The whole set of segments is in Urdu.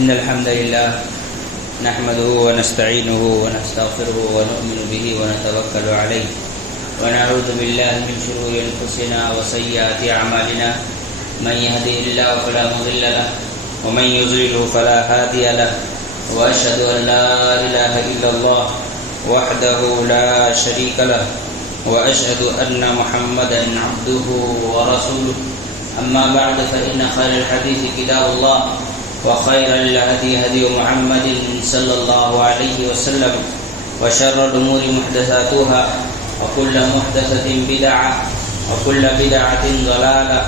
إن الحمد لله نحمده ونستعينه ونستغفره ونؤمن به ونتوكل عليه ونعوذ بالله من شرور أنفسنا وسيئات أعمالنا من يهده الله فلا مضل له ومن يضلل فلا هادي له وأشهد أن لا إله إلا الله وحده لا شريك له وأشهد أن محمدا عبده ورسوله أما بعد فإن خير الحديث كتاب الله وخير الهدي هدي محمد صلى الله عليه وسلم وشر الأمور محدثاتها وكل محدثة بدعة وكل بدعة ضلالة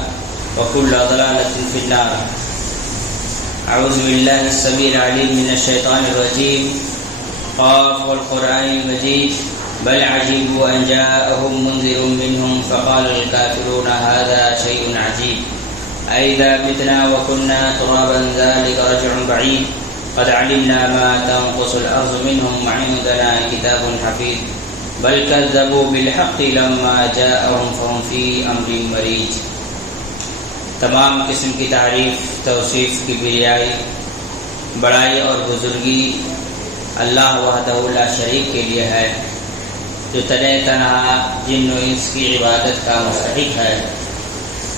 وكل ضلالة في النار. أعوذ بالله السميع العليم من الشيطان الرجيم. قاف والقرآن المجيد بل عجبوا أن جاءهم منذر منهم فقال الكافرون هذا شيء عجيب أئذا متنا وكنا ترابا ذلك رجع بعيد قد علمنا ما تنقص الأرض منهم وعندنا كتاب حفيظ بل كذبوا بالحق لما جاءهم فهم في أمر مريج. تمام قسم کی تعریف، توصیف، کبریائی، بڑائی اور بزرگی اللہ وحدہ لا شریک کے لیے ہے، جو تنہا جن و انس کی عبادت کا مستحق ہے.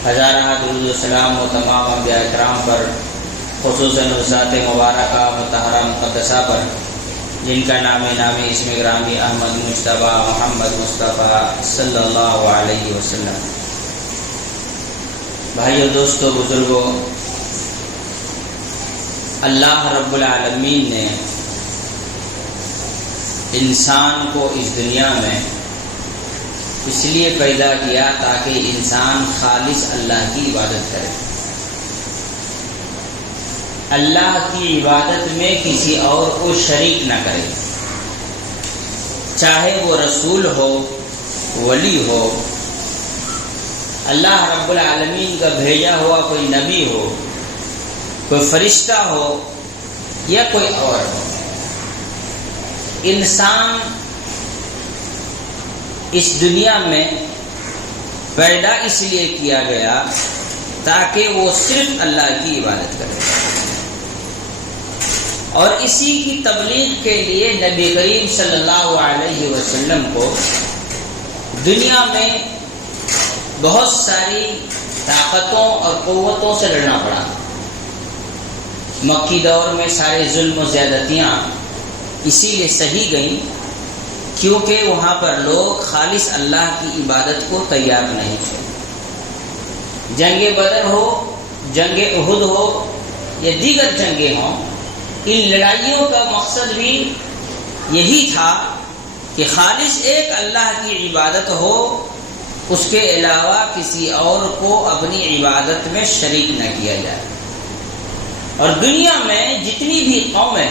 ہزارہ درود و سلام و تمام انبیاء کرام پر، خصوصاً ذات مبارکہ مطہرہ مقدسہ پر جن کا نام اسم گرامی احمد مجتبیٰ محمد مصطفیٰ صلی اللہ علیہ وسلم. بھائیو، دوستو، بزرگوں، اللہ رب العالمین نے انسان کو اس دنیا میں اس لیے پیدا کیا تاکہ انسان خالص اللہ کی عبادت کرے، اللہ کی عبادت میں کسی اور کو شریک نہ کرے، چاہے وہ رسول ہو، ولی ہو، اللہ رب العالمین کا بھیجا ہوا کوئی نبی ہو، کوئی فرشتہ ہو یا کوئی اور ہو. انسان اس دنیا میں پیدا اس لیے کیا گیا تاکہ وہ صرف اللہ کی عبادت کرے، اور اسی کی تبلیغ کے لیے نبی کریم صلی اللہ علیہ وسلم کو دنیا میں بہت ساری طاقتوں اور قوتوں سے لڑنا پڑا. مکی دور میں سارے ظلم و زیادتیاں اسی لیے سہی گئیں کیونکہ وہاں پر لوگ خالص اللہ کی عبادت کو تیار نہیں تھے. جنگ بدر ہو، جنگ احد ہو یا دیگر جنگیں ہوں، ان لڑائیوں کا مقصد بھی یہی تھا کہ خالص ایک اللہ کی عبادت ہو، اس کے علاوہ کسی اور کو اپنی عبادت میں شریک نہ کیا جائے. اور دنیا میں جتنی بھی قومیں،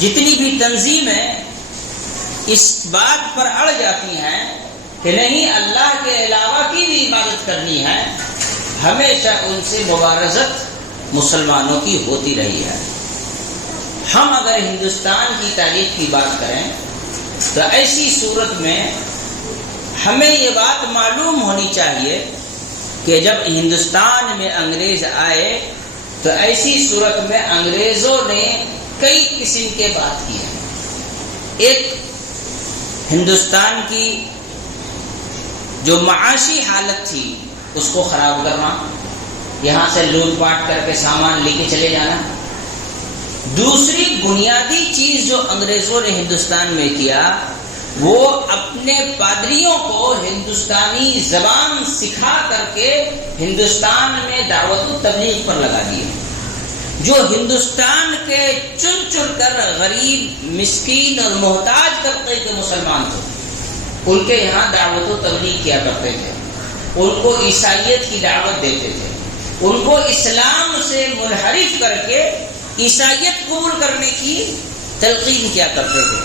جتنی بھی تنظیمیں اس بات پر اڑ جاتی ہیں کہ نہیں اللہ کے علاوہ کی بھی عبادت کرنی ہے، ہمیشہ ان سے مبارزت مسلمانوں کی ہوتی رہی ہے. ہم اگر ہندوستان کی تاریخ کی بات کریں تو ایسی صورت میں ہمیں یہ بات معلوم ہونی چاہیے کہ جب ہندوستان میں انگریز آئے تو ایسی صورت میں انگریزوں نے کئی قسم کے بات کی ہے. ایک ہندوستان کی جو معاشی حالت تھی اس کو خراب کرنا، یہاں سے لوٹ پاٹ کر کے سامان لے کے چلے جانا. دوسری بنیادی چیز جو انگریزوں نے ہندوستان میں کیا وہ اپنے پادریوں کو ہندوستانی زبان سکھا کر کے ہندوستان میں دعوت و تبلیغ پر لگا دیے. جو ہندوستان کے چن چن کر غریب، مسکین اور محتاج طبقے کے مسلمان تھے، ان کے یہاں دعوت و تبلیغ کیا کرتے تھے، ان کو عیسائیت کی دعوت دیتے تھے، ان کو اسلام سے منحرف کر کے عیسائیت قبول کرنے کی تلقین کیا کرتے تھے.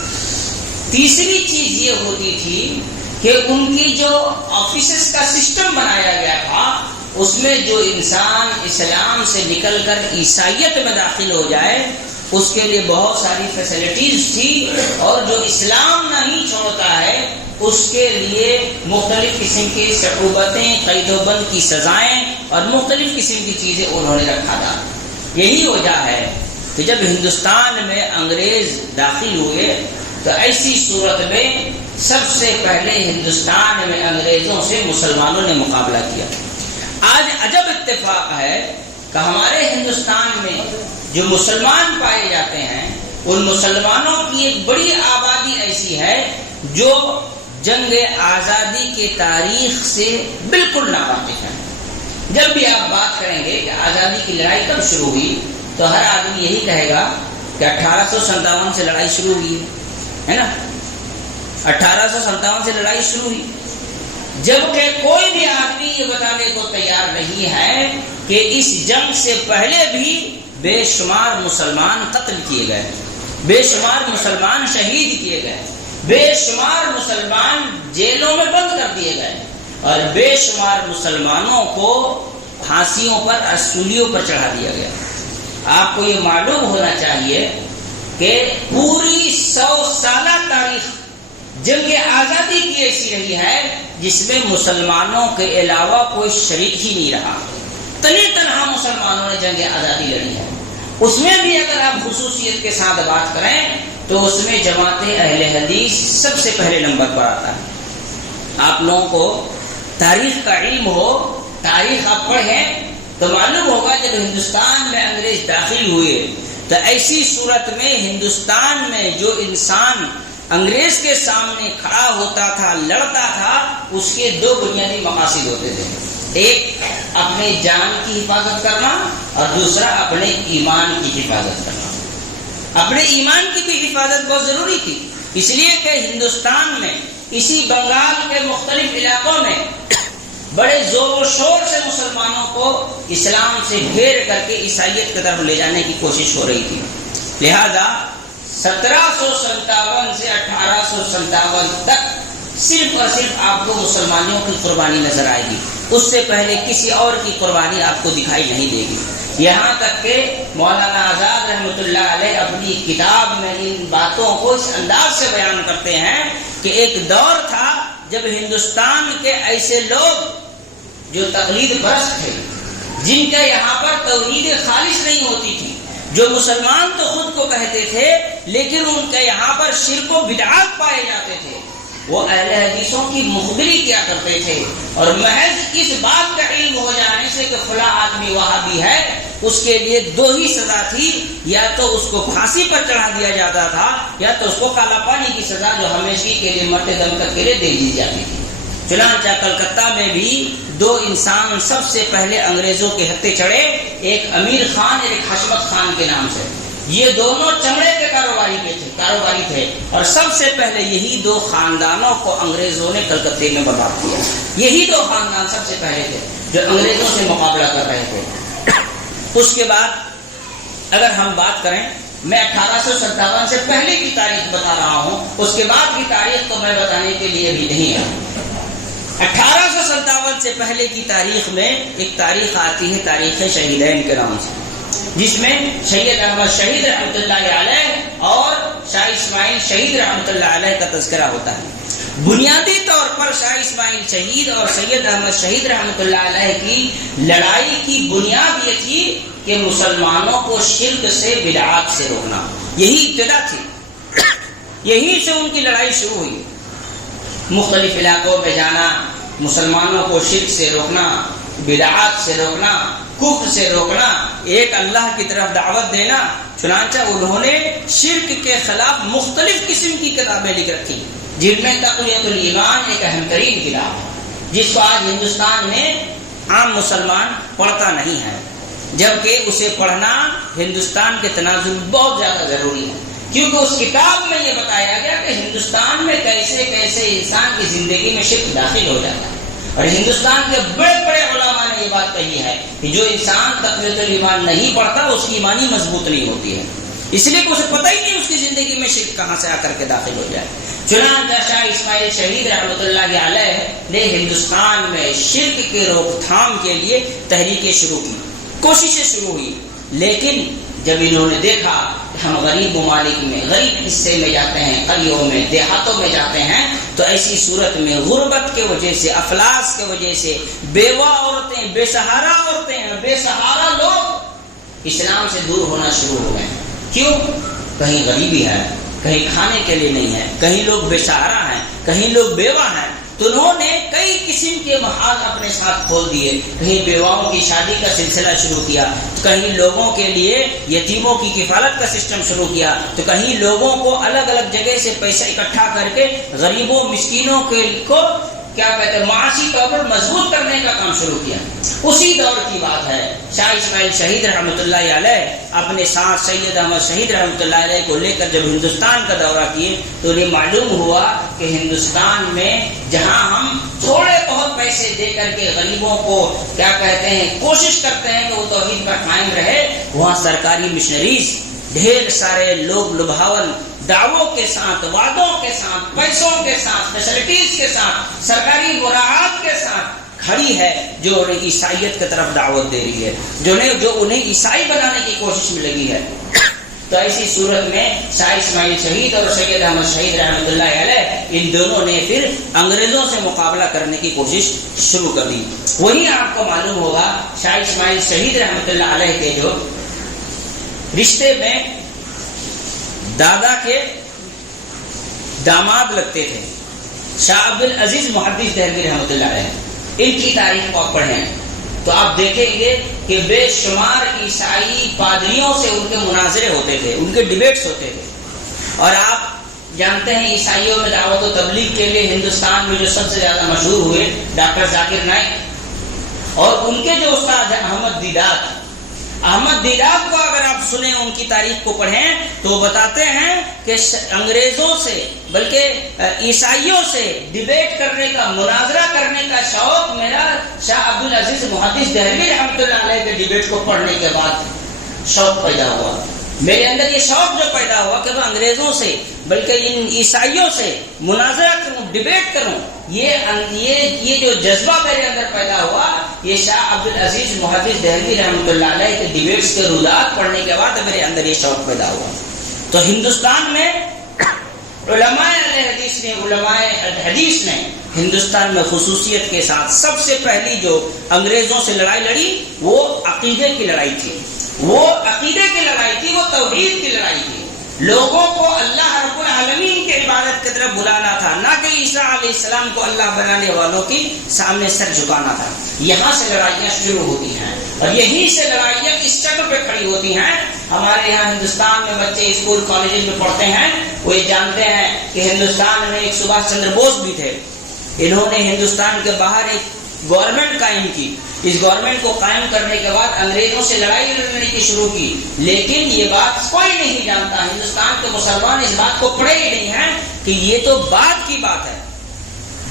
تیسری چیز یہ ہوتی تھی کہ ان کی جو آفیسز کا سسٹم بنایا گیا تھا اس میں جو انسان اسلام سے نکل کر عیسائیت میں داخل ہو جائے اس کے لیے بہت ساری فیسلٹیز تھی، اور جو اسلام نہیں چھوڑتا ہے اس کے لیے مختلف قسم کی عقوبتیں، قید و بند کی سزائیں اور مختلف قسم کی چیزیں انہوں نے رکھا تھا. یہی وجہ ہے کہ جب ہندوستان میں انگریز داخل ہوئے تو ایسی صورت میں سب سے پہلے ہندوستان میں انگریزوں سے مسلمانوں نے مقابلہ کیا۔ آج عجب اتفاق ہے کہ ہمارے ہندوستان میں جو مسلمان پائے جاتے ہیں ان مسلمانوں کی ایک بڑی آبادی ایسی ہے جو جنگ آزادی کے تاریخ سے بالکل ناواقف ہے۔ جب بھی آپ بات کریں گے کہ آزادی کی لڑائی کب شروع ہوئی تو ہر آدمی یہی کہے گا کہ 1857 سے لڑائی شروع ہوئی ہے نا، 1857 سے لڑائی شروع ہوئی، جبکہ کوئی بھی آدمی یہ بتانے کو تیار نہیں ہے کہ اس جنگ سے پہلے بھی بے شمار مسلمان قتل کیے گئے، بے شمار مسلمان شہید کیے گئے، بے شمار مسلمان جیلوں میں بند کر دیے گئے اور بے شمار مسلمانوں کو پھانسیوں پر اور سولیوں پر چڑھا دیا گیا۔ آپ کو یہ معلوم ہونا چاہیے کہ پوری 100 سالہ تاریخ جنگ آزادی کی ایسی رہی ہے جس میں مسلمانوں کے علاوہ کوئی شریک ہی نہیں رہا، تنہا مسلمانوں نے جنگ آزادی لڑی ہے۔ اس میں بھی اگر آپ خصوصیت کے ساتھ بات کریں تو اس میں جماعت اہل حدیث سب سے پہلے نمبر پر آتا ہے۔ آپ لوگوں کو تاریخ کا علم ہو، تاریخ آپ پڑھیں تو معلوم ہوگا جب ہندوستان میں انگریز داخل ہوئے تو ایسی صورت میں ہندوستان میں جو انسان انگریز کے سامنے کھڑا ہوتا تھا، لڑتا تھا، اس کے 2 بنیادی مقاصد ہوتے تھے، ایک اپنے جان کی حفاظت کرنا اور دوسرا اپنے ایمان کی حفاظت کرنا۔ اپنے ایمان کی بھی حفاظت بہت ضروری تھی، اس لیے کہ ہندوستان میں اسی بنگال کے مختلف علاقوں میں بڑے زور و شور سے مسلمانوں کو اسلام سے گھیر کر کے عیسائیت کی طرف لے جانے کی کوشش ہو رہی تھی، لہذا 1757 سے 1857 تک صرف اور صرف آپ کو مسلمانوں کی قربانی نظر آئے گی، اس سے پہلے کسی اور کی قربانی آپ کو دکھائی نہیں دے گی۔ یہاں تک کہ مولانا آزاد رحمۃ اللہ علیہ اپنی کتاب میں ان باتوں کو اس انداز سے بیان کرتے ہیں کہ ایک دور تھا جب ہندوستان کے ایسے لوگ جو تقلید پرست تھے، جن کا یہاں پر توحید خالص نہیں ہوتی تھی، جو مسلمان تو خود کو کہتے تھے لیکن ان کے یہاں پر شرک و بدعات پائے جاتے تھے، وہ اہل حدیثوں کی مخبری کیا کرتے تھے اور محض اس بات کا علم ہو جانے سے کہ فلاں آدمی وہابی ہے، اس کے لیے 2 ہی سزا تھی، یا تو اس کو پھانسی پر چڑھا دیا جاتا تھا یا تو اس کو کالا پانی کی سزا جو ہمیشہ کے لیے مرتے دم تک کے لیے دے دی جاتی تھی۔ چنانچہ کلکتہ میں بھی 2 انسان سب سے پہلے انگریزوں کے ہتھے چڑھے، ایک امیر خان اور ایک حشمت خان کے نام سے۔ یہ دونوں چمڑے کے کاروباری تھے اور سب سے پہلے یہی 2 خاندانوں کو انگریزوں نے کلکتے میں برباد کیا۔ یہی 2 خاندان سب سے پہلے تھے جو انگریزوں سے مقابلہ کر رہے تھے۔ اس کے بعد اگر ہم بات کریں، میں 1857 سے پہلے کی تاریخ بتا رہا ہوں، اس کے بعد کی تاریخ تو میں بتانے کے لیے بھی نہیں آیا۔ 1857 سے پہلے کی تاریخ میں ایک تاریخ آتی ہے تاریخ شہیدین کے نام سے، جس میں سید احمد شہید رحمۃ اللہ علیہ اور شاہ اسماعیل شہید رحمۃ اللہ علیہ کا تذکرہ ہوتا ہے۔ بنیادی طور پر شاہ اسماعیل شہید اور سید احمد شہید رحمۃ اللہ علیہ کی لڑائی کی بنیاد یہ تھی کہ مسلمانوں کو شرک سے بدعات سے روکنا، یہی ابتدا تھی، یہیں سے ان کی لڑائی شروع ہوئی۔ مختلف علاقوں میں جانا، مسلمانوں کو شرک سے روکنا، بدعات سے روکنا، کفر سے روکنا، ایک اللہ کی طرف دعوت دینا۔ چنانچہ انہوں نے شرک کے خلاف مختلف قسم کی کتابیں لکھ رکھی، جن میں تقویت الایمان ایک اہم ترین کتاب ہے، جس کو آج ہندوستان میں عام مسلمان پڑھتا نہیں ہے، جبکہ اسے پڑھنا ہندوستان کے تناظر بہت زیادہ ضروری ہے، کیونکہ اس کتاب میں یہ بتایا گیا کہ ہندوستان میں کیسے کیسے انسان کی زندگی میں شرک داخل ہو جاتا ہے، اور ہندوستان کے بڑے بڑے علماء نے یہ بات کہی ہے کہ جو انسان تقویت الایمان نہیں پڑھتا اس کی ایمانی مضبوط نہیں ہوتی ہے، اس لیے کہ اسے پتہ ہی نہیں اس کی زندگی میں شرک کہاں سے آ کر کے داخل ہو جائے۔ چنانچہ شاہ اسماعیل شہید رحمۃ اللہ علیہ نے ہندوستان میں شرک کے روک تھام کے لیے تحریکیں شروع کی، کوششیں شروع ہوئی، لیکن جب انہوں نے دیکھا کہ ہم غریب ممالک میں، غریب حصے میں جاتے ہیں، قریوں میں، دیہاتوں میں جاتے ہیں، تو ایسی صورت میں غربت کے وجہ سے، افلاس کے وجہ سے بیوہ عورتیں، بے سہارا عورتیں، بے سہارا لوگ اسلام سے دور ہونا شروع ہو گئے. کیوں؟ کہیں غریبی ہے، کہیں کھانے کے لیے نہیں ہے، کہیں لوگ بےسہارا ہیں، کہیں لوگ بیوہ ہیں. تو انہوں نے کئی قسم کے محاذ اپنے ساتھ کھول دیے. کہیں بیواؤں کی شادی کا سلسلہ شروع کیا، کہیں لوگوں کے لیے یتیموں کی کفالت کا سسٹم شروع کیا، تو کہیں لوگوں کو الگ الگ جگہ سے پیسہ اکٹھا کر کے غریبوں مسکینوں کو کیا کہتے ہیں معاشی طور پر مضبوط کرنے کا کام شروع کیا. اسی دور کی بات ہے. شاہ اسماعیل شہید رحمۃ اللہ علیہ اپنے ساتھ سید احمد شہید رحمۃ اللہ علیہ کو لے کر جب ہندوستان کا دورہ کیے تو انہیں معلوم ہوا کہ ہندوستان میں جہاں ہم تھوڑے بہت پیسے دے کر کے غریبوں کو کیا کہتے ہیں کوشش کرتے ہیں کہ وہ توحید کا قائم رہے، وہاں سرکاری مشنریز ڈھیر سارے لوگ لبھاون دعووں کے ساتھ، وعدوں کے ساتھ، پیسوں کے ساتھ، فیسلٹیز کے ساتھ، سرکاری مراعات کے ساتھ کھڑی ہے، جو انہیں عیسائیت کی طرف دعوت دے رہی ہے، جو انہیں عیسائی بنانے کی کوشش میں لگی ہے. تو ایسی صورت میں شاہ اسماعیل شہید اور سید احمد شہید رحمۃ اللہ علیہ ان دونوں نے پھر انگریزوں سے مقابلہ کرنے کی کوشش شروع کر دی. وہی آپ کو معلوم ہوگا شاہ اسماعیل شہید رحمۃ اللہ علیہ کے جو رشتے میں دادا کے داماد لگتے تھے شاہ عبد العزیز محدث دہلوی رحمۃ اللہ علیہ، ان کی تاریخ کو آپ پڑھیں تو آپ دیکھیں گے کہ بے شمار عیسائی پادریوں سے ان کے مناظرے ہوتے تھے، ان کے ڈیبیٹس ہوتے تھے. اور آپ جانتے ہیں عیسائیوں میں دعوت و تبلیغ کے لیے ہندوستان میں جو سب سے زیادہ مشہور ہوئے ڈاکٹر ذاکر نائک، اور ان کے جو استاد احمد دیدات کو اگر آپ سنیں، ان کی تاریخ کو پڑھیں تو وہ بتاتے ہیں کہ انگریزوں سے بلکہ عیسائیوں سے ڈیبیٹ کرنے کا، مناظرہ کرنے کا شوق میرا شاہ عبد العزیز محدث دہلوی رحمۃ اللہ علیہ کے ڈیبیٹ کو پڑھنے کے بعد شوق پیدا ہوا. میرے اندر یہ شوق جو پیدا ہوا کہ میں انگریزوں سے بلکہ ان عیسائیوں سے مناظرہ کروں، ڈیبیٹ کروں، یہ جو جذبہ میرے اندر پیدا ہوا یہ شاہ عبد العزیز محدث دہلوی رحمۃ اللہ علیہ کے ڈیبیٹس کے رودات پڑھنے کے بعد میرے اندر یہ شوق پیدا ہوا. تو ہندوستان میں علماء حدیث نے ہندوستان میں خصوصیت کے ساتھ سب سے پہلی جو انگریزوں سے لڑائی لڑی وہ عقیدے کی لڑائی تھی. وہ توحید کی لڑائی تھی. لوگوں کو اللہ رب العالمین کی عبادت کی طرف بلانا تھا، نہ کہ عیسیٰ علیہ السلام کو اللہ بنانے والوں کی سامنے سر جھکانا تھا. یہاں سے لڑائیاں شروع ہوتی ہیں اور یہیں سے لڑائیاں اس شکل پہ کھڑی ہوتی ہیں. ہمارے یہاں ہندوستان میں بچے اسکول کالجز میں پڑھتے ہیں، وہ یہ جانتے ہیں کہ ہندوستان میں ایک سبھاش چندر بوس بھی تھے. انہوں نے ہندوستان کے باہر ایک گورنمنٹ قائم کی. اس گورنمنٹ کو قائم کرنے کے بعد انگریزوں سے لڑائی لڑنے کی شروع کی. لیکن یہ بات کوئی نہیں جانتا، ہندوستان کے مسلمان اس بات کو پڑھے ہی نہیں ہیں کہ یہ تو بعد کی بات ہے.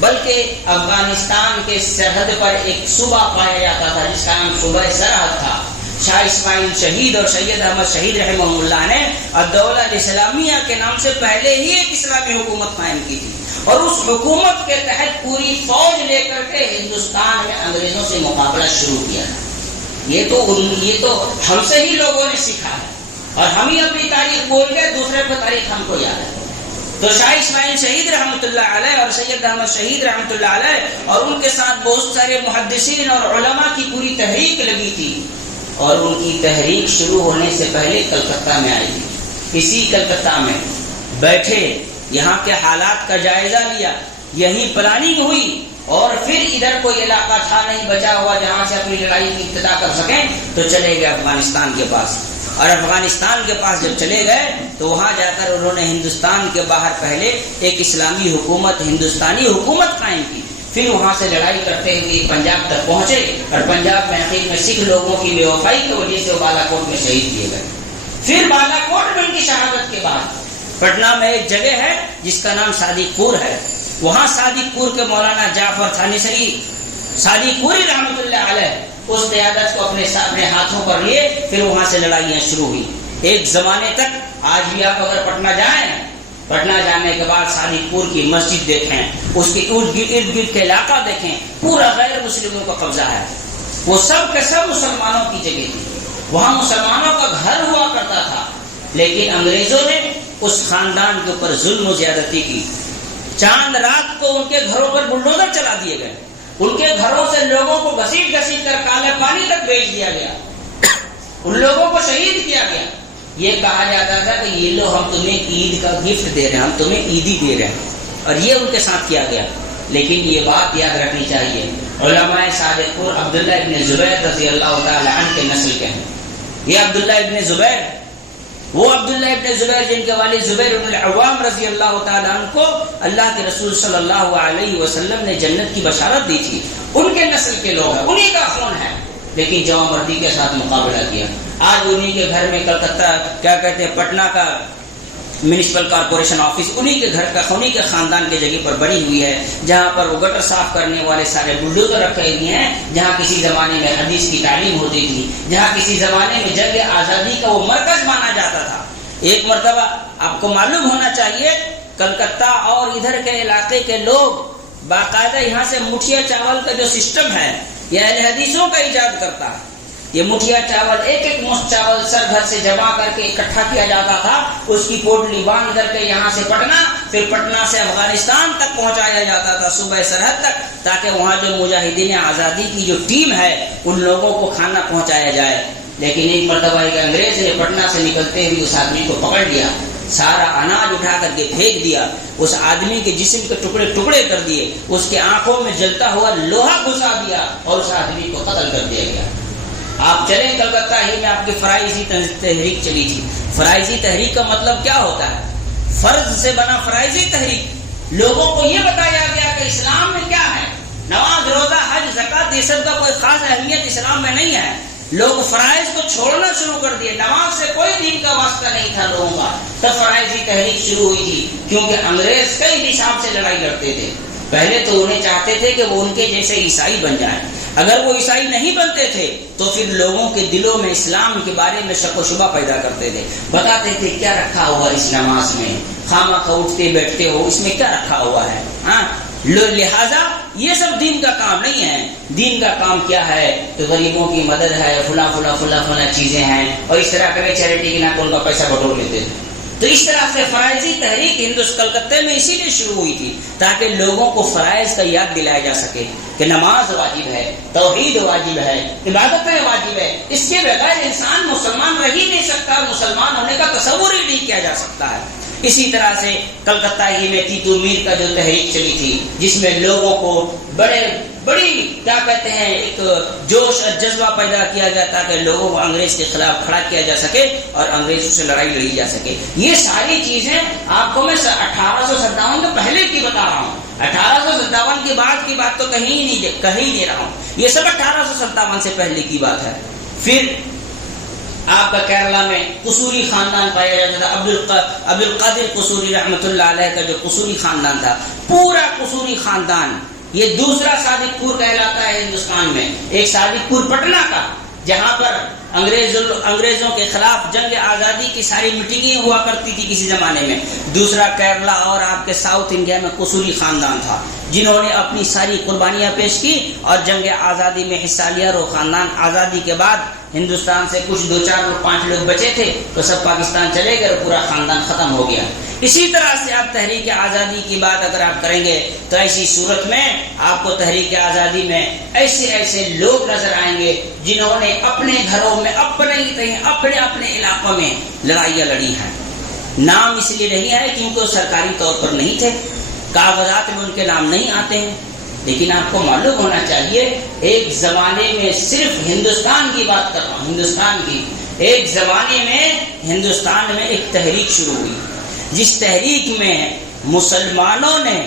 بلکہ افغانستان کے سرحد پر ایک صوبہ پایا جاتا تھا جس کا نام صوبہ سرحد تھا. شاہ اسماعیل شہید اور سید احمد شہید رحمہ اللہ نے الدولہ الاسلامیہ کے نام سے پہلے ہی ایک اسلامی حکومت قائم کی تھی، اور اس حکومت کے تحت پوری فوج لے کر کے ہندوستان میں انگریزوں سے مقابلہ شروع کیا. یہ تو ہم سے ہی لوگوں نے سیکھا ہے، اور ہم ہی اپنی تاریخ بول گئے، دوسرے پر تاریخ ہم کو یاد ہے. تو شاہ اسماعیل شہید رحمۃ اللہ علیہ اور سید احمد شہید رحمۃ اللہ علیہ اور ان کے ساتھ بہت سارے محدثین اور علماء کی پوری تحریک لگی تھی. اور ان کی تحریک شروع ہونے سے پہلے کلکتہ میں آئی تھی. اسی کلکتہ میں بیٹھے یہاں کے حالات کا جائزہ لیا، یہیں پلاننگ ہوئی، اور پھر ادھر کوئی علاقہ تھا نہیں بچا ہوا جہاں سے اپنی لڑائی کی ابتدا کر سکیں، تو چلے گئے افغانستان کے پاس. اور افغانستان کے پاس جب چلے گئے تو وہاں جا کر انہوں نے ہندوستان کے باہر پہلے ایک اسلامی حکومت، ہندوستانی حکومت قائم کی. پھر وہاں سے لڑائی کرتے ہوئے پنجاب تک پہنچے، اور پنجاب میں آخر میں سکھ لوگوں کی بے وفائی کی وجہ سے وہ بالا کوٹ میں شہید کیے گئے. پھر بالا کوٹ میں ان کی شہادت کے بعد پٹنہ میں ایک جگہ ہے جس کا نام صادق پور ہے. وہاں صادق پور کے مولانا جعفر تھانیسری صادق پوری رحمۃ اللہ علیہ اس قیادت کو اپنے ہاتھوں پر لیے. پھر وہاں سے لڑائیاں شروع ہوئی. ایک زمانے تک، آج بھی آپ اگر پٹنہ جائیں، پٹنہ جانے کے بعد صادق پور کی مسجد دیکھیں، اس کے ارد گرد کے علاقہ دیکھیں، پورا غیر مسلموں کا قبضہ ہے. وہ سب کے سب مسلمانوں کی جگہ تھی، وہاں مسلمانوں کا گھر ہوا کرتا تھا. لیکن انگریزوں نے اس خاندان کے اوپر ظلم و زیادتی کی. چاند رات کو ان کے گھروں پر بلڈوزر چلا دیے گئے، ان کے گھروں سے لوگوں کو گھسیٹ گھسیٹ کر کالے پانی تک بھیج دیا گیا. ان لوگوں کو شہید کیا گیا. یہ کہا جاتا تھا کہ یہ لو ہم تمہیں عید کا گفٹ دے رہے ہیں، ہم تمہیں عیدی دے رہے ہیں، اور یہ ان کے ساتھ کیا گیا. لیکن یہ بات یاد رکھنی چاہیے، علماء صادق پور عبداللہ ابن زبیر رضی اللہ تعالی عنہ کے نسل کے ہیں. یہ عبداللہ ابن زبیر، وہ عبداللہ ابن زبیر جن کے والد زبیر بن العوام رضی اللہ تعالی عنہ کو اللہ کے رسول صلی اللہ علیہ وسلم نے جنت کی بشارت دی تھی، ان کے نسل کے لوگ ہیں، انہی کا خون ہے. لیکن جوان مردی کے ساتھ مقابلہ کیا. آج انہی کے گھر میں کلکتہ کیا کہتے ہیں پٹنہ کا میونسپل کارپوریشن آفس انہی کے گھر کا، انہی کے خاندان کی جگہ پر بنی ہوئی ہے، جہاں پر وہ گٹر صاف کرنے والے سارے بلڈوزر رکھے ہوئے ہیں، جہاں کسی زمانے میں حدیث کی تعلیم ہوتی تھی، جہاں کسی زمانے میں جنگ آزادی کا وہ مرکز مانا جاتا تھا. ایک مرتبہ آپ کو معلوم ہونا چاہیے، کلکتہ اور ادھر کے علاقے کے لوگ باقاعدہ یہاں سے مٹھیا چاول کا جو سسٹم ہے یہ اہل حدیثوں کا ایجاد کرتا ہے. یہ مٹھیا چاول، ایک ایک مشت چاول سر گھر سے جمع کر کے اکٹھا کیا جاتا تھا، اس کی پوٹلی باندھ کر کے یہاں سے پٹنہ، پھر پٹنہ سے افغانستان تک پہنچایا جاتا تھا، صوبہ سرحد تک، تاکہ وہاں جو مجاہدین آزادی کی جو ٹیم ہے ان لوگوں کو کھانا پہنچایا جائے. لیکن ایک مرتبہ ایک انگریز نے پٹنہ سے نکلتے ہوئے اس آدمی کو پکڑ لیا، سارا اناج اٹھا کر کے پھینک دیا، اس آدمی کے جسم کے ٹکڑے ٹکڑے کر دیے، اس کے آنکھوں میں جلتا ہوا لوہا گھسا دیا اور اس آدمی کو قتل کر دیا گیا. آپ چلیں کلکتہ ہی میں آپ کی فرائضی تحریک چلی تھی. فرائضی تحریک کا مطلب کیا ہوتا ہے؟ فرض سے بنا فرائضی تحریک. لوگوں کو یہ بتایا گیا کہ اسلام میں کیا ہے، نماز، روزہ، حج، زکوٰۃ، یہ سب کا کوئی خاص اہمیت اسلام میں نہیں ہے. لوگ فرائض کو چھوڑنا شروع کر دیے، نماز سے کوئی دین کا واسطہ نہیں تھا لوگوں کا. تب فرائضی تحریک شروع ہوئی تھی، کیونکہ انگریز کئی نصاب سے لڑائی لڑتے تھے. پہلے تو انہیں چاہتے تھے کہ وہ ان کے جیسے عیسائی بن جائیں. اگر وہ عیسائی نہیں بنتے تھے تو پھر لوگوں کے دلوں میں اسلام کے بارے میں شک و شبہ پیدا کرتے تھے. بتاتے تھے کیا رکھا ہوا اس نماز میں، خامخواہ اٹھتے بیٹھتے ہو، اس میں کیا رکھا ہوا ہے. لہذا یہ سب دین کا کام نہیں ہے. دین کا کام کیا ہے تو غریبوں کی مدد ہے، فلاں فلاں فلاں فلاں چیزیں ہیں، اور اس طرح کرے چیریٹی کے نام پر ان کا پیسہ بٹور لیتے تھے. تو اس طرح سے فرائضی تحریک کلکتہ میں اسی لیے شروع ہوئی تھی، تاکہ لوگوں کو فرائض کا یاد دلایا جا سکے کہ نماز واجب ہے، توحید واجب ہے، عبادتیں واجب ہے. اس کے بغیر انسان مسلمان رہ ہی نہیں سکتا، مسلمان ہونے کا تصور ہی نہیں کیا جا سکتا ہے. اسی طرح سے کلکتہ ہی میں تیتو میر کا جو تحریک چلی تھی، جس میں لوگوں کو بڑی کیا کہتے ہیں ایک جوش اور جذبہ پیدا کیا گیا تاکہ لوگوں کو انگریز کے خلاف کھڑا کیا جا سکے اور انگریزوں سے لڑائی لڑی جا سکے. یہ ساری چیزیں آپ کو میں 1857 کے پہلے کی بتا رہا ہوں. 1857 کے بعد کی بات تو کہیں نہیں رہا ہوں. یہ سب 1857 سے پہلے کی بات ہے. پھر آپ کا کیرلا میں قصوری خاندان پایا جاتا تھا. عبد القادر قصوری رحمۃ اللہ علیہ کا جو قصوری خاندان تھا، پورا قصوری خاندان، یہ دوسرا صادق پور کہلاتا ہے ہندوستان میں. ایک صادق پور پٹنہ کا، جہاں پر انگریزوں کے خلاف جنگ آزادی کی ساری میٹنگیں ہوا کرتی تھی کسی زمانے میں. دوسرا کیرلا اور آپ کے ساؤتھ انڈیا میں قصوری خاندان تھا، جنہوں نے اپنی ساری قربانیاں پیش کی اور جنگ آزادی میں حصہ لیا. اور وہ خاندان آزادی کے بعد ہندوستان سے کچھ 2-4-5 لوگ بچے تھے تو سب پاکستان چلے گئے اور پورا خاندان ختم ہو گیا. اسی طرح سے آپ تحریک آزادی کی بات اگر آپ کریں گے تو ایسی صورت میں آپ کو تحریک آزادی میں ایسے لوگ نظر آئیں گے جنہوں نے اپنے گھروں میں اپنے علاقوں میں لڑائیاں لڑی ہیں. نام اس لیے نہیں ہے کیونکہ وہ سرکاری طور پر نہیں تھے، کاغذات میں ان کے نام نہیں آتے ہیں. لیکن آپ کو معلوم ہونا چاہیے، ایک زمانے میں صرف ہندوستان کی بات کر رہا ہوں، ہندوستان کی، ایک زمانے میں ہندوستان میں ایک تحریک شروع ہوئی، جس تحریک میں مسلمانوں نے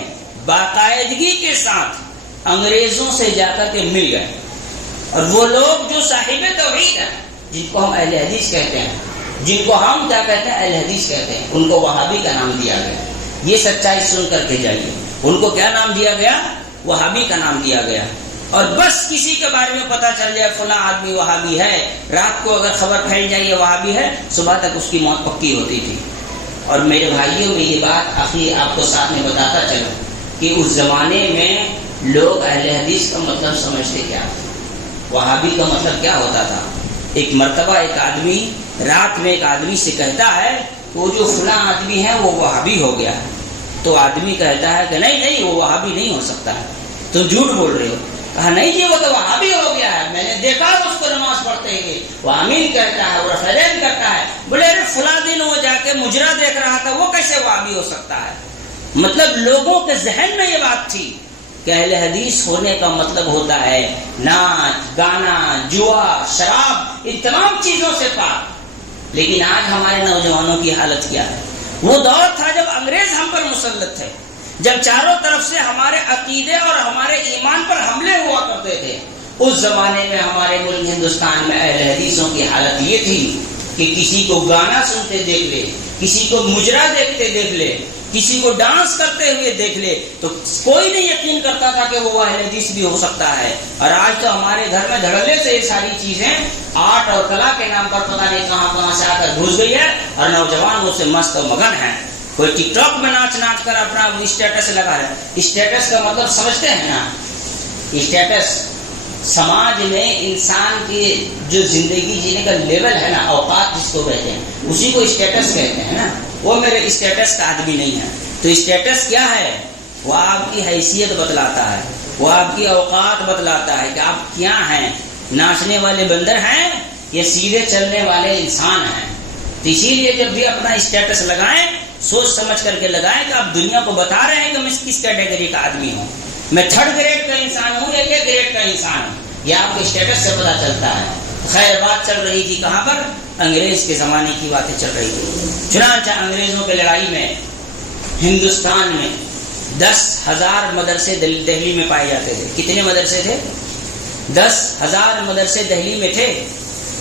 باقاعدگی کے ساتھ انگریزوں سے جا کر کے مل گئے. اور وہ لوگ جو صاحب توحید ہیں، جن کو ہم اہل حدیث کہتے ہیں، جن کو ہم کیا کہتے ہیں، اہل حدیث کہتے ہیں، ان کو وہابی کا نام دیا گیا. یہ سچائی سن کر کے جائیے. ان کو کیا نام دیا گیا؟ وہابی کا نام دیا گیا. اور بس کسی کے بارے میں پتا چل جائے فلاں آدمی وہابی ہے، رات کو اگر خبر پھیل جائے یہ وہابی ہے، صبح تک اس کی موت پکی ہوتی تھی. اور میرے بھائیوں میں یہ بات آخری آپ کو ساتھ میں بتاتا چلوں کہ اس زمانے میں لوگ اہل حدیث کا مطلب سمجھتے کیا، وہابی کا مطلب کیا ہوتا تھا. ایک مرتبہ ایک آدمی رات میں ایک آدمی سے کہتا ہے وہ جو فلاں آدمی ہے وہ وہابی ہو گیا ہے. تو آدمی کہتا ہے کہ نہیں وہ وہابی نہیں ہو سکتا ہے، تم جھوٹ بول رہے ہو. کہا نہیں جی وہ تو وہابی ہو گیا ہے، میں نے دیکھا اس کو نماز پڑھتے ہوئے، وہ آمین کہتا ہے، وہ رفعین کرتا ہے۔ بولے ارے فلاں دن وہ جا کے مجرا دیکھ رہا تھا، وہ کیسے وہابی ہو سکتا ہے؟ مطلب لوگوں کے ذہن میں یہ بات تھی کہ اہل حدیث ہونے کا مطلب ہوتا ہے ناچ گانا جوا شراب ان تمام چیزوں سے پاک۔ لیکن آج ہمارے نوجوانوں کی حالت کیا ہے؟ وہ دور تھا جب انگریز ہم پر مسلط تھے، جب چاروں طرف سے ہمارے عقیدے اور ہمارے ایمان پر حملے ہوا کرتے تھے۔ اس زمانے میں ہمارے ملک ہندوستان میں اہل حدیثوں کی حالت یہ تھی کہ کسی کو گانا سنتے دیکھ لے، کسی کو مجرا دیکھتے دیکھ لے، کسی کو ڈانس کرتے ہوئے دیکھ لے تو کوئی نہیں یقین کرتا تھا کہ وہ اہل حدیث بھی ہو سکتا ہے۔ اور آج تو ہمارے گھر میں دھڑلے سے یہ ساری چیزیں آرٹ اور کلا کے نام پر پتہ نہیں کہاں کہاں سے آ کر گھس گئی ہے، اور نوجوان اس سے مست و مگن ہیں۔ کوئی ٹک ٹاک میں ناچ ناچ کر اپنا اسٹیٹس لگا رہا ہے۔ اسٹیٹس کا مطلب سمجھتے ہیں نا؟ اسٹیٹس سماج میں انسان کی جو زندگی جینے کا لیول ہے نا، اوقات جس کو کہتے ہیں، اسی کو اسٹیٹس کہتے ہیں نا۔ وہ میرے اسٹیٹس کا آدمی نہیں ہے۔ تو اسٹیٹس کیا ہے؟ وہ آپ کی حیثیت بتلاتا ہے، وہ آپ کی اوقات بتلاتا ہے کہ آپ کیا ہیں، ناچنے والے بندر ہیں یا سیدھے چلنے والے انسان ہیں۔ تو اسی لیے جب بھی اپنا اسٹیٹس لگائیں سوچ سمجھ کر کے لگائیں کہ آپ دنیا کو بتا رہے ہیں کہ میں کس کیٹیگری کا آدمی ہوں، میں 3rd گریڈ کا انسان ہوں یا A گریڈ کا انسان ہوں، یہ آپ کے اسٹیٹس سے پتہ چلتا ہے۔ خیر بات چل رہی تھی کہاں پر؟ انگریز کے زمانے کی باتیں چل رہی تھی۔ چنانچہ انگریزوں کی لڑائی میں ہندوستان میں 10,000 مدرسے دہلی میں پائے جاتے تھے۔ کتنے مدرسے تھے؟ 10,000 مدرسے دہلی میں تھے۔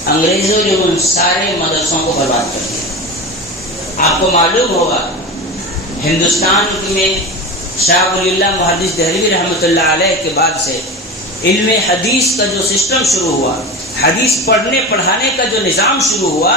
انگریزوں نے ان سارے مدرسوں کو برباد کر دیا۔ آپ کو معلوم ہوگا ہندوستان میں شاہ ولی اللہ محدث دہلوی رحمۃ اللہ علیہ کے بعد سے علم حدیث کا جو سسٹم شروع ہوا، حدیث پڑھنے پڑھانے کا جو نظام شروع ہوا،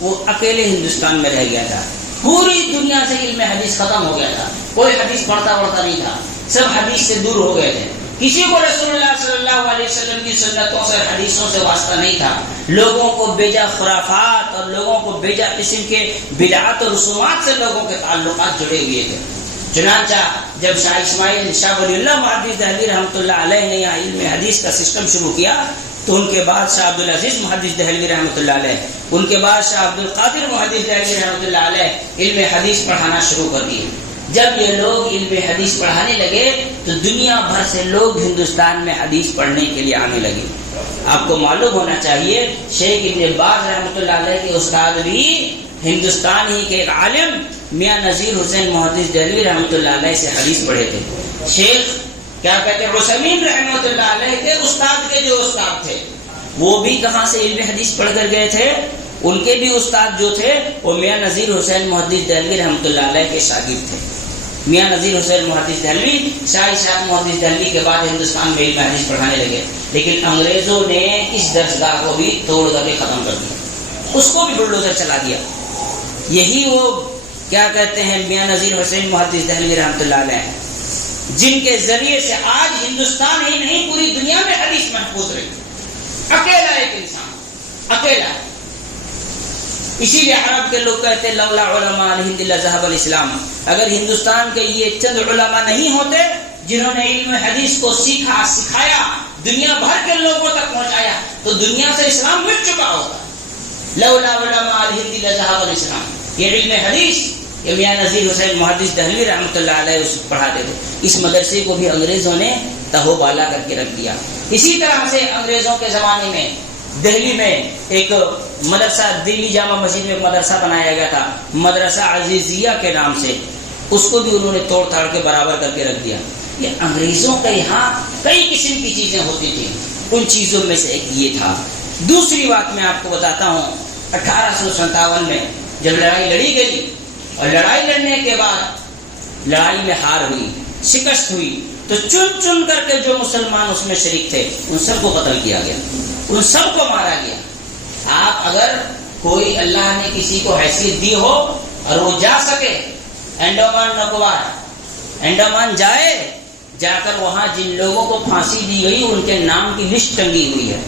وہ اکیلے ہندوستان میں رہ گیا تھا۔ پوری دنیا سے علم حدیث ختم ہو گیا تھا، کوئی حدیث پڑھتا نہیں تھا، سب حدیث سے دور ہو گئے تھے۔ کسی کو رسول اللہ صلی اللہ علیہ وسلم کی سنتوں سے حدیثوں سے واسطہ نہیں تھا۔ لوگوں کو بیجا خرافات اور لوگوں کو بیجا قسم کے بدعات اور رسومات سے لوگوں کے تعلقات جڑے ہوئے تھے۔ چنانچہ جب شاہ اسماعیل شاہ ولی اللہ محدث دہلوی رحمۃ اللہ علیہ نے یہاں علم حدیث کا سسٹم شروع کیا تو ان کے بعد شاہ عبدالعزیز محدث دہلوی رحمۃ اللہ علیہ، ان کے بعد شاہ عبدالقادر محدث دہلوی رحمۃ اللہ علیہ علم حدیث پڑھانا شروع کر دیے۔ جب یہ لوگ علم حدیث پڑھانے لگے تو دنیا بھر سے لوگ ہندوستان میں حدیث پڑھنے کے لیے آنے لگے۔ آپ کو معلوم ہونا چاہیے شیخ ابن باز رحمۃ اللہ علیہ کے استاد بھی ہندوستان ہی کے ایک عالم میاں نذیر حسین محدث دہلوی رحمۃ اللہ علیہ سے حدیث پڑھے تھے۔ شیخ کیا کہتے ہیں عثیمین رحمۃ اللہ علیہ کے استاد کے جو استاد تھے وہ بھی کہاں سے علم حدیث پڑھ کر گئے تھے؟ ان کے بھی استاد جو تھے وہ میاں نذیر حسین محدث دہلوی رحمۃ اللہ علیہ کے شاگرد تھے۔ میاں نذیر حسین محدث دہلوی شاہ اسحاق محدث دہلوی کے بعد ہندوستان میں علم حدیث پڑھانے لگے، لیکن انگریزوں نے اس درسگاہ کو بھی توڑ کر کے ختم کر دیا، اس کو بھی بلڈوزر چلا دیا۔ یہی وہ کیا کہتے ہیں میاں نذیر حسین محدث دہلوی رحمۃ اللہ علیہ، جن کے ذریعے سے آج ہندوستان ہی نہیں پوری دنیا میں حدیث محفوظ رہی، اکیلا ایک انسان، اکیلا۔ اسی لیے عرب کے لوگ کہتے ہیں لولا علماء الہند لذهب الاسلام، اگر ہندوستان کے یہ چند علماء نہیں ہوتے جنہوں نے علم حدیث کو سیکھا سکھایا دنیا بھر کے لوگوں تک پہنچایا تو دنیا سے اسلام مٹ چکا ہوتا۔ لولا علماء الہند لذهب الاسلام، یہ علم حدیث یہ میاں نذیر حسین محدث دہلوی رحمۃ اللہ علیہ اس پڑھاتے تھے۔ اس مدرسے کو بھی انگریزوں نے تہو بالا کر کے رکھ دیا۔ اسی طرح سے انگریزوں کے زمانے میں دہلی میں ایک مدرسہ، دلی جامع مسجد میں ایک مدرسہ بنایا گیا تھا مدرسہ عزیزیہ کے نام سے، اس کو بھی انہوں نے توڑ تھاڑ کے برابر کر کے رکھ دیا۔ یہ انگریزوں کے یہاں کئی قسم کی چیزیں ہوتی تھیں، ان چیزوں میں سے ایک یہ تھا۔ دوسری بات میں آپ کو بتاتا ہوں، 1857 میں جب لڑائی لڑی گئی اور لڑائی لڑنے کے بعد لڑائی میں ہار ہوئی، شکست ہوئی، تو چن چن کر کے جو مسلمان اس میں شریک تھے ان سب کو قتل کیا گیا، ان سب کو مارا گیا۔ آپ اگر کوئی اللہ نے کسی کو حیثیت دی ہو اور وہ جا سکے انڈمان نکوبار، انڈمان جائے، جا کر وہاں جن لوگوں کو پھانسی دی گئی ان کے نام کی لسٹ ٹنگی ہوئی ہے،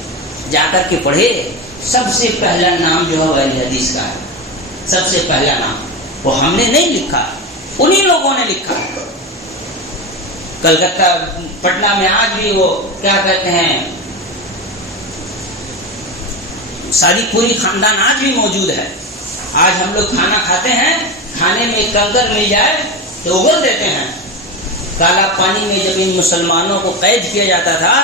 جا کر کے پڑھے، سب سے پہلا نام جو ہے اہل حدیث کا ہے، سب سے پہلا نام، وہ ہم نے نہیں لکھا، انہی لوگوں نے لکھا۔ کلکتہ پٹنہ میں آج بھی وہ کیا کہتے ہیں ساری پوری خاندان آج بھی موجود ہے. آج ہم لوگ کھانا کھاتے ہیں, کھانے میں کنکر مل جائے تو اگل دیتے ہیں. کالا پانی میں جب ان مسلمانوں کو قید کیا جاتا تھا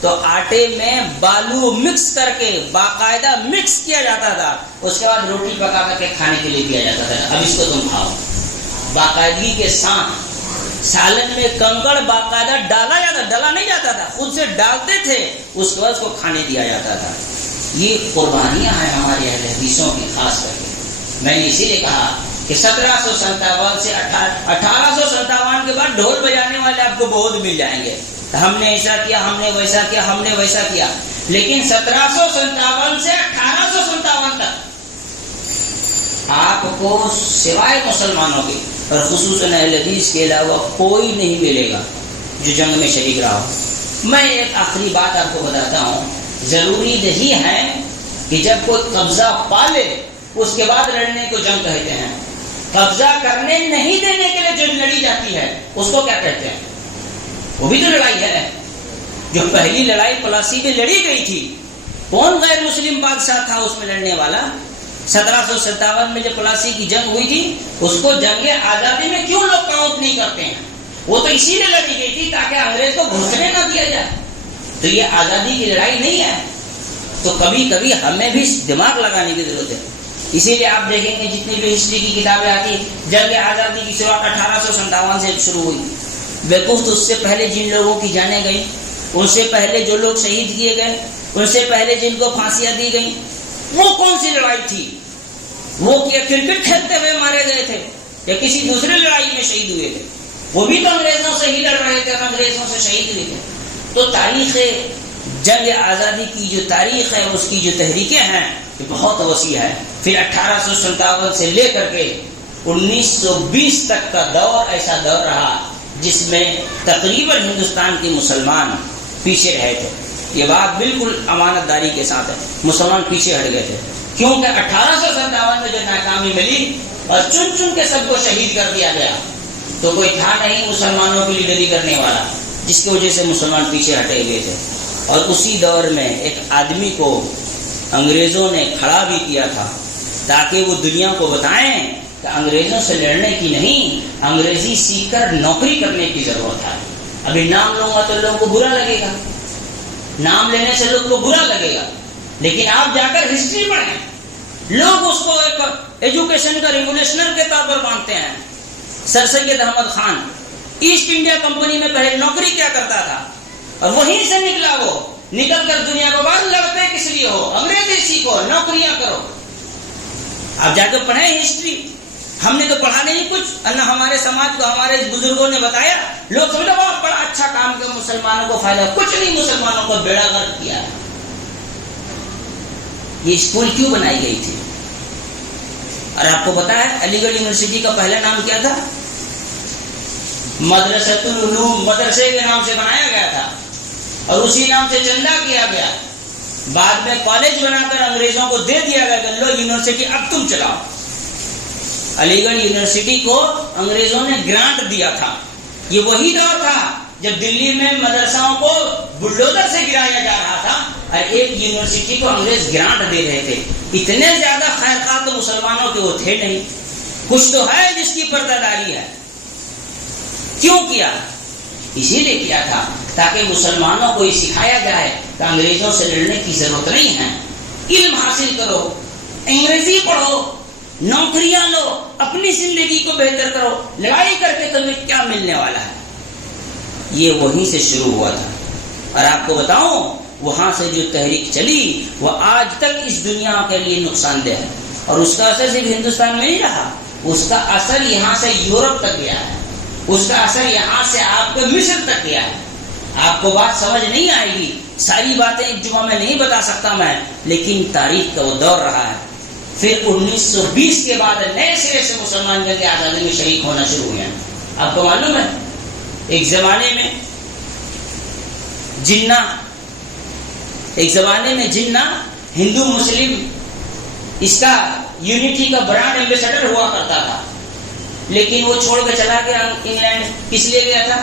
تو آٹے میں بالو مکس کر کے باقاعدہ مکس کیا جاتا تھا, اس کے بعد روٹی پکا کر کے کھانے کے لیے دیا جاتا تھا. اب اس کو تم کھاؤ. باقاعدگی کے ساتھ سالن میں کنکڑ باقاعدہ ڈالا نہیں جاتا تھا, خود سے ڈالتے تھے, اس کے بعد اس کو کھانے دیا جاتا تھا. یہ قربانیاں ہیں ہمارے اہل حدیثوں کی خاص کر کے. میں نے اسی لیے کہا کہ 1757 سے 1857 کے بعد ڈھول بجانے والے آپ کو بہت مل جائیں گے. ہم نے ایسا کیا, ہم نے ویسا کیا, ہم نے ویسا کیا. لیکن 1757 سے 1857 تک آپ کو سوائے مسلمانوں کے اور خصوصاً اہل حدیث کے علاوہ کوئی نہیں ملے گا جو جنگ میں شریک رہا ہو. میں ایک آخری بات آپ کو بتاتا ہوں. ضروری نہیں ہے کہ جب کوئی قبضہ پا لے اس کے بعد لڑنے کو جنگ کہتے ہیں. قبضہ کرنے نہیں دینے کے لیے جو لڑی جاتی ہے اس کو کیا کہتے ہیں؟ وہ بھی تو لڑائی ہے. جو پہلی لڑائی پلاسی میں لڑی گئی تھی, کون غیر مسلم بادشاہ تھا اس میں لڑنے والا؟ 1757 میں جب پلاسی کی جنگ ہوئی تھی, اس کو جنگ آزادی میں کیوں لوگ کاؤنٹ نہیں کرتے ہیں؟ وہ تو اسی لیے لڑی گئی تھی تاکہ انگریز کو گھسنے نہ دیا جائے. تو یہ آزادی کی لڑائی نہیں ہے. تو کبھی کبھی ہمیں بھی دماغ لگانے کی ضرورت ہے. اسی لیے آپ دیکھیں گے جتنی بھی ہسٹری کی کتابیں آتی ہیں, جنگ آزادی کی شروعات 1857 سے شروع ہوئی. بیوقوف تو اس سے پہلے جن لوگوں کی جانیں گئی, ان سے پہلے جو لوگ شہید کیے گئے, ان سے پہلے جن کو پھانسیاں دی گئیں, وہ کون سی لڑائی تھی؟ وہ کیا کرکٹ کھیلتے ہوئے مارے گئے تھے یا کسی دوسرے لڑائی میں شہید ہوئے تھے؟ وہ بھی تو انگریزوں سے ہی لڑ رہے تھے اور انگریزوں سے شہید ہوئے تھے. تو تاریخ جنگ آزادی کی جو تاریخ ہے, اس کی جو تحریکیں ہیں, یہ بہت وسیع ہے. پھر 1857 سے لے کر کے 1920 تک کا دور ایسا دور رہا جس میں تقریباً ہندوستان کے مسلمان پیچھے رہے تھے. یہ بات بالکل امانت داری کے ساتھ ہے, مسلمان پیچھے ہٹ گئے تھے. کیونکہ 1857 میں جو ناکامی ملی اور چن چن کے سب کو شہید کر دیا گیا, تو کوئی تھا نہیں مسلمانوں کی لیڈری کرنے والا, جس کی وجہ سے مسلمان پیچھے ہٹے ہوئے تھے. اور اسی دور میں ایک آدمی کو انگریزوں نے کھڑا بھی کیا تھا تاکہ وہ دنیا کو بتائیں کہ انگریزوں سے لڑنے کی نہیں, انگریزی سیکھ کر نوکری کرنے کی ضرورت ہے. ابھی نام لوں گا تو لوگوں کو برا لگے گا, نام لینے سے لوگوں کو برا لگے گا, لیکن آپ جا کر ہسٹری پڑھیں. لوگ اس کو ایک ایجوکیشن کا ریولیوشنر کے طور پر مانتے ہیں. Sir Syed Ahmad Khan East India Company میں پہلے نوکری کیا کرتا تھا, اور وہیں سے نکلا. وہ نکل کر دنیا کو بعد لڑتے کس لیے ہو؟ انگریزی سیکھو, نوکریاں کرو. آپ جا کے پڑھیں ہسٹری. ہم نے تو پڑھا نہیں کچھ, نہ ہمارے سماج کو ہمارے بزرگوں نے بتایا. لوگ سمجھو بہت بڑا اچھا کام کیا, مسلمانوں کو فائدہ, کچھ نہیں, مسلمانوں کو بیڑا غرق کیا. یہ اسکول کیوں بنائی گئی تھی؟ اور آپ کو پتا ہے علی گڑھ یونیورسٹی کا پہلا نام کیا تھا؟ مدرسۃ العلوم, مدرسے کے نام سے بنایا گیا تھا اور اسی نام سے چندہ کیا گیا. بعد میں کالج بنا کر انگریزوں کو دے دیا گیا کہ لو یونیورسٹی اب تم چلاؤ. علی گڑھ یونیورسٹی کو انگریزوں نے گرانٹ دیا تھا. یہ وہی دور تھا جب دلی میں مدرسوں کو بلڈوزر سے گرایا جا رہا تھا اور ایک یونیورسٹی کو انگریز گرانٹ دے رہے تھے. اتنے زیادہ خیر خواہ تو مسلمانوں کے وہ تھے نہیں. کچھ تو ہے جس کی پردہ داری ہے. کیوں کیا؟ اسی لیے کیا تھا تاکہ مسلمانوں کو یہ سکھایا جائے کہ انگریزوں سے لڑنے کی ضرورت نہیں ہے. علم حاصل کرو, انگریزی پڑھو, نوکریاں لو, اپنی زندگی کو بہتر کرو. لڑائی کر کے تمہیں کیا ملنے والا ہے؟ یہ وہیں سے شروع ہوا تھا. اور آپ کو بتاؤں, وہاں سے جو تحریک چلی وہ آج تک اس دنیا کے لیے نقصان دہ ہے. اور اس کا اثر صرف ہندوستان میں نہیں رہا, اس کا اثر یہاں سے یورپ تک گیا ہے, اس کا اثر یہاں سے آپ کے مصر تک گیا ہے. آپ کو بات سمجھ نہیں آئے گی, ساری باتیں ایک جمعہ میں نہیں بتا سکتا میں, لیکن تاریخ کا وہ دور رہا ہے. پھر 1920 کے بعد نئے سرے سے مسلمان جنگ آزادی میں شریک ہونا شروع ہوئے ہیں. آپ کو معلوم ہے ایک زمانے میں جنہ ہندو مسلم اس کا یونٹی کا برانڈ ایمبیسڈر ہوا کرتا تھا, لیکن وہ چھوڑ کے چلا گیا انگلینڈ. کس لیے گیا تھا؟